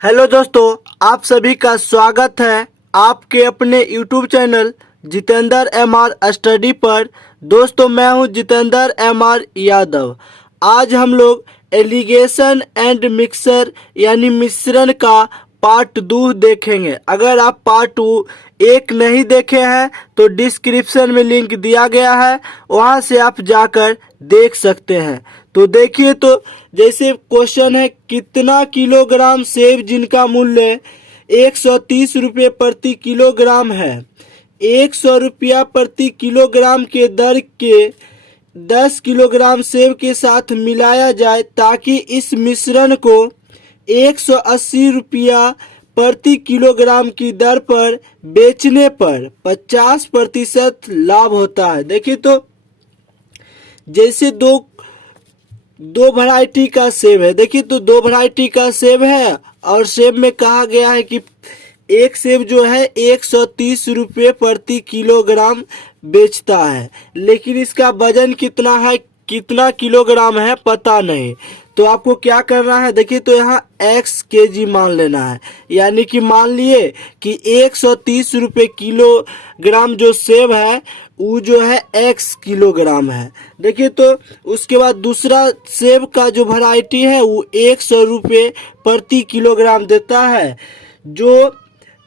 Hello दोस्तों, आप सभी का स्वागत है आपके अपने YouTube channel Jitendra MR study पर। दोस्तों, मैं हूं जितेंद्र MR यादव। आज हम लोग एलिगेशन एंड मिक्सर यानी मिश्रण का पार्ट 2 देखेंगे। अगर आप पार्ट 1 नहीं देखे हैं तो डिस्क्रिप्शन में लिंक दिया गया है, वहां से आप जाकर देख सकते हैं। तो देखिए, तो जैसे क्वेश्चन है, कितना किलोग्राम सेब जिनका मूल्य 130 रुपये प्रति किलोग्राम है 100 रुपया प्रति किलोग्राम के दर के 10 किलोग्राम सेब के साथ मिलाया जाए ताकि इस मिश्रण को 180 रुपया प्रति किलोग्राम की दर पर बेचने पर 50% लाभ होता है। देखिए, तो जैसे दो वैरायटी का सेब है। देखिए, तो दो वैरायटी का सेब है और सेब में कहा गया है कि एक सेब जो है 130 रुपये प्रति किलोग्राम बेचता है, लेकिन इसका वजन कितना है, कितना किलोग्राम है पता नहीं। तो आपको क्या करना है, देखिए, तो यहाँ x kg मान लेना है। यानी कि मान लिए कि 130 रुपये किलोग्राम जो सेब है वो जो है x किलोग्राम है। देखिए, तो उसके बाद दूसरा सेब का जो वैरायटी है वो 100 रुपये प्रति किलोग्राम देता है जो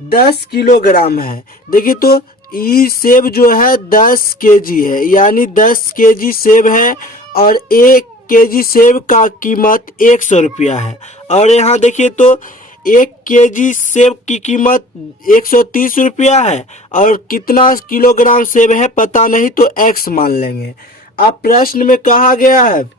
10 किलोग्राम है। देखिए, तो ये सेब जो है 10 kg है, यानी 10 kg सेब है और 1 kg सेब का कीमत 100 रुपया है। और यहाँ देखिए, तो 1 kg सेब की कीमत 130 रुपया है और कितना किलोग्राम सेब है पता नहीं, तो x मान लेंगे। अब प्रश्न में कहा गया है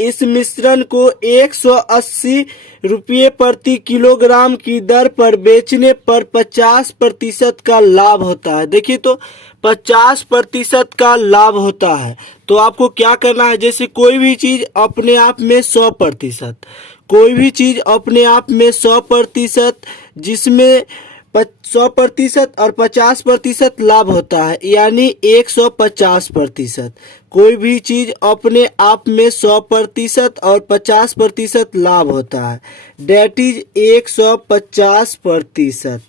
इस मिश्रण को 180 रुपये प्रति किलोग्राम की दर पर बेचने पर 50% का लाभ होता है। देखिए, तो 50% का लाभ होता है। तो आपको क्या करना है, जैसे कोई भी चीज अपने आप में 100%, कोई भी चीज अपने आप में 100%, जिसमें 100% और 50% लाभ होता है, यानी 150%। कोई भी चीज अपने आप में 100% और 50% लाभ होता है, डेट इज 150%,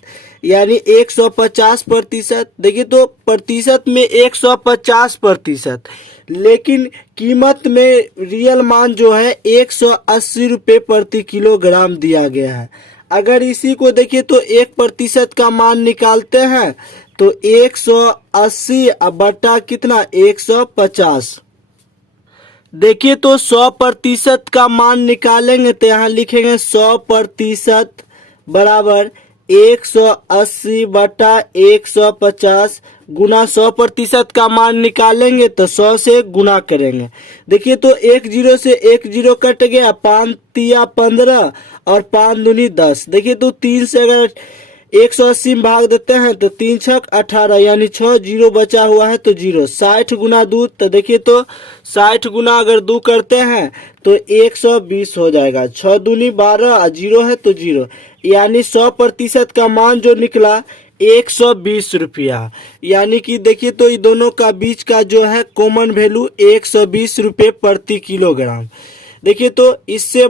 यानी 150%। देखिए, तो प्रतिशत में 150%, लेकिन कीमत में रियल मान जो है 180 रुपये प्रति किलोग्राम दिया गया है। अगर इसी को देखिए, तो 1% का मान निकालते हैं तो 180 बटा कितना 150। देखिए, तो 100% का मान निकालेंगे तो यहाँ लिखेंगे 100% बराबर 180 बटा 150 गुना 100% का मान निकालेंगे तो 100 से गुना करेंगे। देखिए, तो 1 जीरो से 1 जीरो कट गया, 5 तिया 15 और 5 दूनी 10। देखिए, तो 3 से अगर 180 में भाग देते हैं तो 3 छक 18, यानी 6 जीरो बचा हुआ है तो 0। 60 गुना 2, तो देखिए, तो 60 गुना अगर 2 करते हैं तो 120 हो जाएगा। 6 दूनी 12, 0 है तो 0, यानी 100% का मान जो निकला 120 रुपया। यानी कि देखिए, तो ये दोनों का बीच का जो है कॉमन वैल्यू 120 रुपये प्रति किलोग्राम। देखिए, तो इससे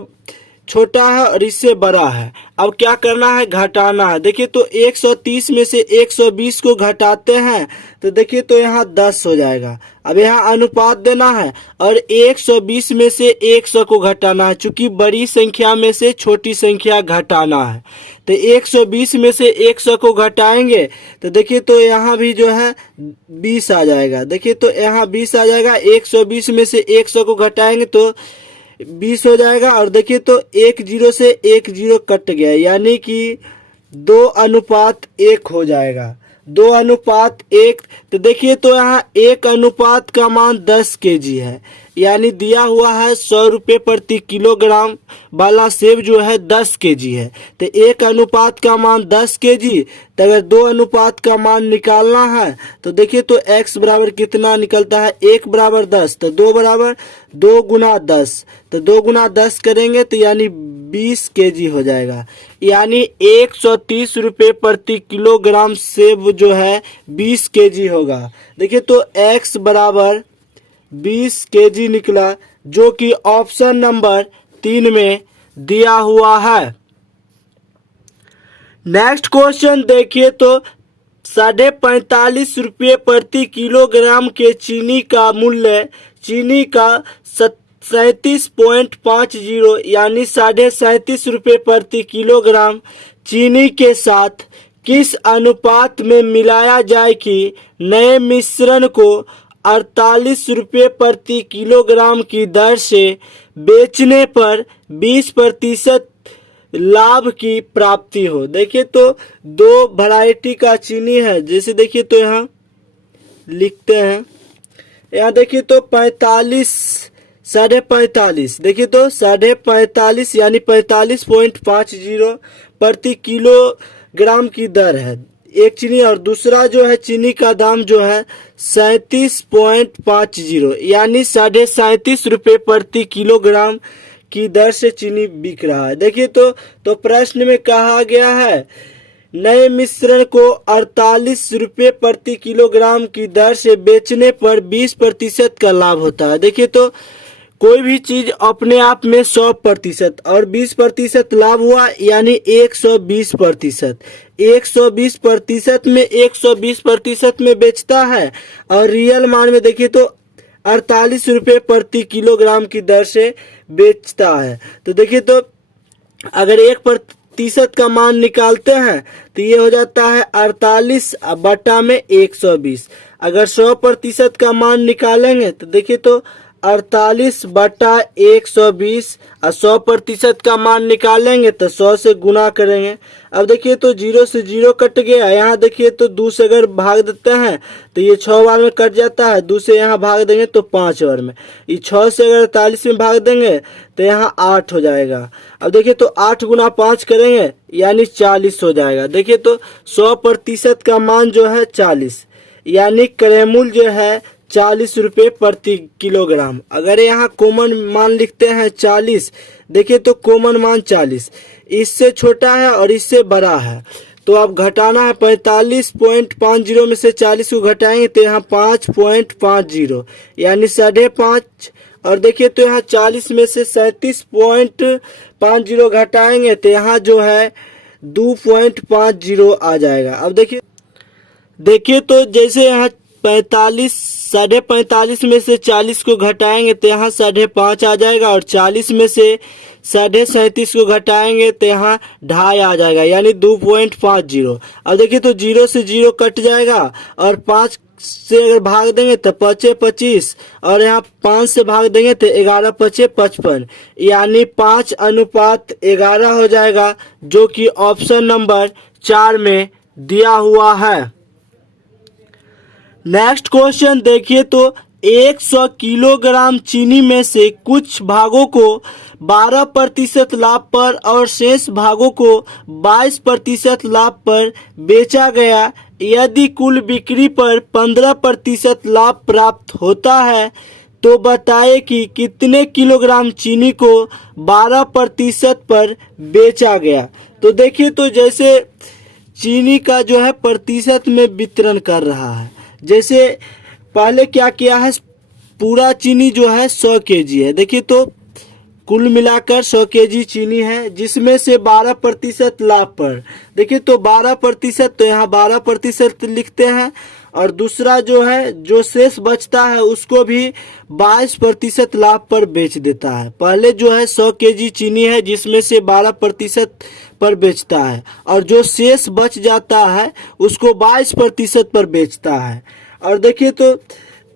छोटा है और इससे बड़ा है। अब क्या करना है, घटाना है। देखिए, तो 130 में से 120 को घटाते हैं तो देखिए, तो यहाँ 10 हो जाएगा। अब यहाँ अनुपात देना है और 120 में से 100 को घटाना है, चूंकि बड़ी संख्या में से छोटी संख्या घटाना है। तो 120 में से 100 को घटाएंगे तो देखिए, तो यहाँ भी जो है 20 आ जाएगा। देखिए, तो यहाँ 20 आ जाएगा। 120 में से 100 को घटाएंगे तो 20 हो जाएगा। और देखिए, तो 1 जीरो से 1 जीरो कट गया, यानी कि 2:1 हो जाएगा। 2:1। तो देखिए, तो यहाँ 1 अनुपात का मान 10 kg है, यानी दिया हुआ है 100 रुपये प्रति किलोग्राम वाला सेब जो है 10 kg है। तो 1 अनुपात का मान 10 kg। तो अगर 2 अनुपात का मान निकालना है तो देखिए, तो x बराबर कितना निकलता है, 1 बराबर 10, तो 2 बराबर 2 गुना 10, तो 2 गुना 10 करेंगे तो यानी 20 kg हो जाएगा। यानी 130 रुपये प्रति किलोग्राम सेब जो है 20 kg होगा। देखिए, तो x बराबर 20 kg निकला, जो कि ऑप्शन नंबर 3 में दिया हुआ है। नेक्स्ट क्वेश्चन देखिए तो 45.5 रुपये प्रति किलोग्राम के चीनी का मूल्य चीनी का 37.50 यानी 37.5 रुपये प्रति किलोग्राम चीनी के साथ किस अनुपात में मिलाया जाए कि नए मिश्रण को 48 रुपये प्रति किलोग्राम की दर से बेचने पर 20% लाभ की प्राप्ति हो। देखिए तो दो वैरायटी का चीनी है, जैसे देखिए तो यहाँ लिखते हैं, यहाँ देखिए तो 45 देखिए तो 45.5 यानी 45.50 प्रति किलोग्राम की दर है एक चीनी, और दूसरा जो है चीनी का दाम जो है 37.50 यानी 37.5 रुपये प्रति किलोग्राम की दर से चीनी बिक रहा है। देखिए तो प्रश्न में कहा गया है नए मिश्रण को 48 रुपये प्रति किलोग्राम की दर से बेचने पर 20% का लाभ होता है। देखिए तो कोई भी चीज अपने आप में 100% और 20% लाभ हुआ यानी 120%। 120% में 120% में बेचता है और रियल मान में देखिए तो 48 रुपये प्रति किलोग्राम की दर से बेचता है। तो देखिए तो अगर 1% का मान निकालते हैं तो ये हो जाता है 48 बटा में 120। अगर 100% का मान निकालेंगे तो देखिए तो 48 बटा 120 और 100% का मान निकालेंगे तो 100 से गुना करेंगे। अब देखिए तो 0 से 0 कट गया, यहाँ देखिए तो 2 से अगर भाग देते हैं तो ये 6 बार में कट जाता है, 2 से यहाँ भाग देंगे तो 5 बार में, ये 6 से अगर 48 में भाग देंगे तो यहाँ 8 हो जाएगा। अब देखिए तो 8 गुना 5 करेंगे यानी 40 हो जाएगा। देखिए तो 100% का मान जो है 40 यानी क्रय मूल्य जो है 40 रुपये प्रति किलोग्राम। अगर यहाँ कॉमन मान लिखते हैं 40, देखिए तो कॉमन मान 40 इससे छोटा है और इससे बड़ा है, तो अब घटाना है 45.50 में से 40 को घटाएंगे तो यहाँ 5.50 यानी 5.5, और देखिए तो यहाँ 40 में से 37.50 घटाएंगे तो यहाँ जो है 2.50 आ जाएगा। अब देखिए तो जैसे यहाँ 45 में से 40 को घटाएंगे तो यहाँ 5.5 आ जाएगा, और 40 में से 37.5 को घटाएंगे तो यहाँ 2.5 आ जाएगा यानी 2.50। अब देखिए तो 0 से 0 कट जाएगा और 5 से अगर भाग देंगे तो 5 25, और यहाँ 5 से भाग देंगे तो 11 5 55 यानी 5:11 हो जाएगा, जो कि ऑप्शन नंबर 4 में दिया हुआ है। नेक्स्ट क्वेश्चन देखिए तो 100 किलोग्राम चीनी में से कुछ भागों को 12% लाभ पर और शेष भागों को 22% लाभ पर बेचा गया। यदि कुल बिक्री पर 15% लाभ प्राप्त होता है तो बताएं कि कितने किलोग्राम चीनी को 12% पर बेचा गया। तो देखिए तो जैसे चीनी का जो है प्रतिशत में वितरण कर रहा है, जैसे पहले क्या किया है, पूरा चीनी जो है 100 केजी है। देखिए तो कुल मिलाकर 100 केजी चीनी है, जिसमें से 12% लाभ पर, देखिए तो 12%, तो यहाँ 12% लिखते हैं, और दूसरा जो है जो शेष बचता है उसको भी 22% लाभ पर बेच देता है। पहले जो है 100 केजी चीनी है जिसमें से 12% पर बेचता है, और जो शेष बच जाता है उसको 22% पर बेचता है। और देखिए तो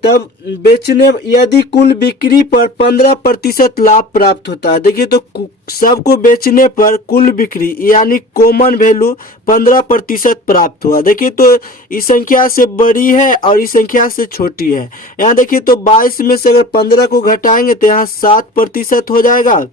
तब बेचने, यदि कुल बिक्री पर 15% लाभ प्राप्त होता है, देखिए तो सबको बेचने पर कुल बिक्री यानी कॉमन वैल्यू 15% प्राप्त हुआ। देखिए तो इस संख्या से बड़ी है और इस संख्या से छोटी है। यहाँ देखिए तो 22 में से अगर 15 को घटाएंगे तो यहाँ 7% हो जाएगा।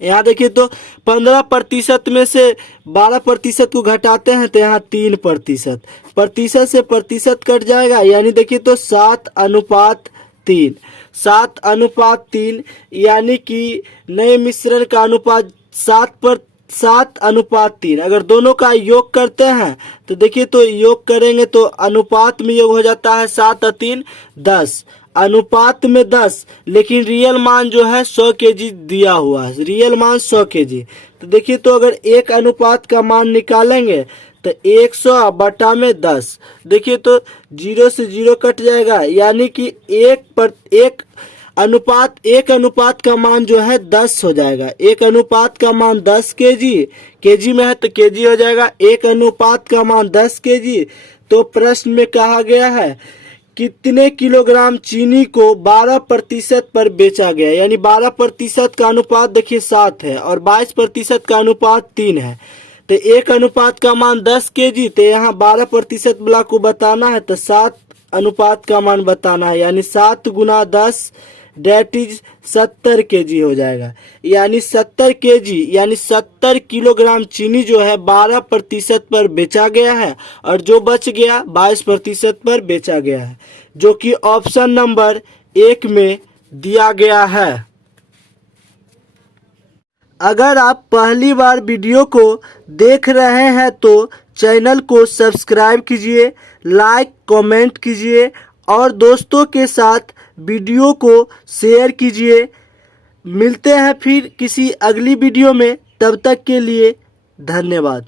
यहाँ देखिए तो 15% में से 12% को घटाते हैं तो यहाँ 3%, प्रतिशत से प्रतिशत कट जाएगा, यानी देखिए तो 7:3, 7:3 यानी कि नए मिश्रण का अनुपात 7:3। अगर दोनों का योग करते हैं तो देखिए तो योग करेंगे तो अनुपात में योग हो जाता है 7:3 10, अनुपात में 10, लेकिन रियल मान जो है 100 केजी दिया हुआ है, रियल मान 100 केजी, तो देखिए, तो अगर एक अनुपात का मान निकालेंगे तो 100 बटा में 10। देखिए तो 0 से 0 कट जाएगा, यानी कि एक अनुपात का मान जो है 10 हो जाएगा। एक अनुपात का मान 10 केजी में है तो केजी हो जाएगा। एक अनुपात का मान 10 केजी। तो प्रश्न में कहा गया है कितने किलोग्राम चीनी को 12% पर बेचा गया, यानी 12% का अनुपात देखिए 7 है और 22% का अनुपात 3 है। तो एक अनुपात का मान 10 केजी, तो यहाँ 12% वाला को बताना है तो 7 अनुपात का मान बताना है, यानी 7 गुना 10 डेट इज 70 केजी हो जाएगा। यानी 70 केजी यानी 70 किलोग्राम चीनी जो है 12% पर बेचा गया है और जो बच गया 22% पर बेचा गया है, जो कि ऑप्शन नंबर 1 में दिया गया है। अगर आप पहली बार वीडियो को देख रहे हैं तो चैनल को सब्सक्राइब कीजिए, लाइक कमेंट कीजिए और दोस्तों के साथ वीडियो को शेयर कीजिए। मिलते हैं फिर किसी अगली वीडियो में, तब तक के लिए धन्यवाद।